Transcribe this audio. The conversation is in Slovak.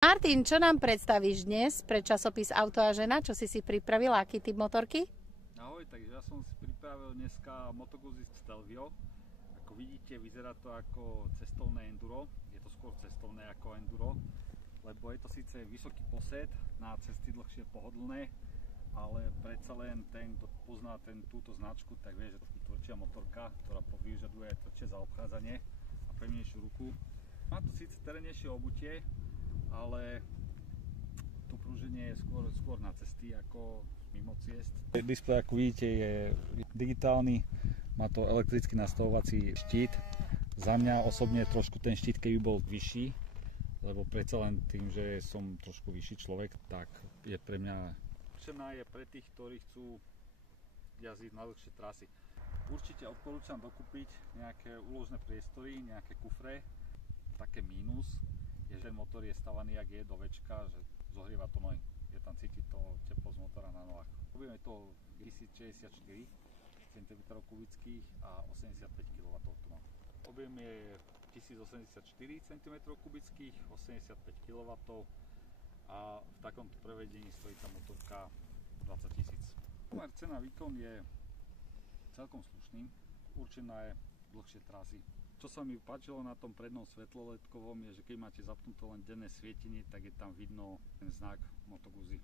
Martin, čo nám predstavíš dnes pre časopis Auto a žena? Čo si pripravil? Aký typ motorky? Ahoj, takže ja som si pripravil dneska Moto Guzzi Stelvio. Ako vidíte, vyzerá to ako cestovné enduro. Je to skôr cestovné ako enduro, lebo je to síce vysoký posed, na cesty dlhšie pohodlné, ale predsa len ten, kto pozná túto značku, tak vie, že to je tvrdšia motorka, ktorá vyžaduje tvrdšie zaobchádzanie a pevnejšiu ruku. Má to síce terénejšie obutie, ale to prúženie je skôr na cesty ako mimo ciest. Displej, ako vidíte, je digitálny, má to elektrický nastavovací štít. Za mňa osobne trošku ten štít, keby bol vyšší, lebo predsa len tým, že som trošku vyšší človek, tak je pre mňa určená je pre tých, ktorí chcú jazdiť na dlhšie trasy. Určite odporúčam dokúpiť nejaké úložné priestory, nejaké kufre. Také mínus je, že motor je stavaný jak je do väčka, že zohrieva to nohy. Je tam cítiť to teplo z motora na nohách. Objem je to 1064 cm3 a 85 kW to má. Objem je 1084 cm3, 85 kW a v takomto prevedení stojí tá motorka 20 000. Cena výkon je celkom slušný, určená je dlhšie trasy. Čo sa mi páčilo na tom prednom svetloledkovom je, že keď máte zapnuté len denné svietenie, tak je tam vidno ten znak Moto Guzzi.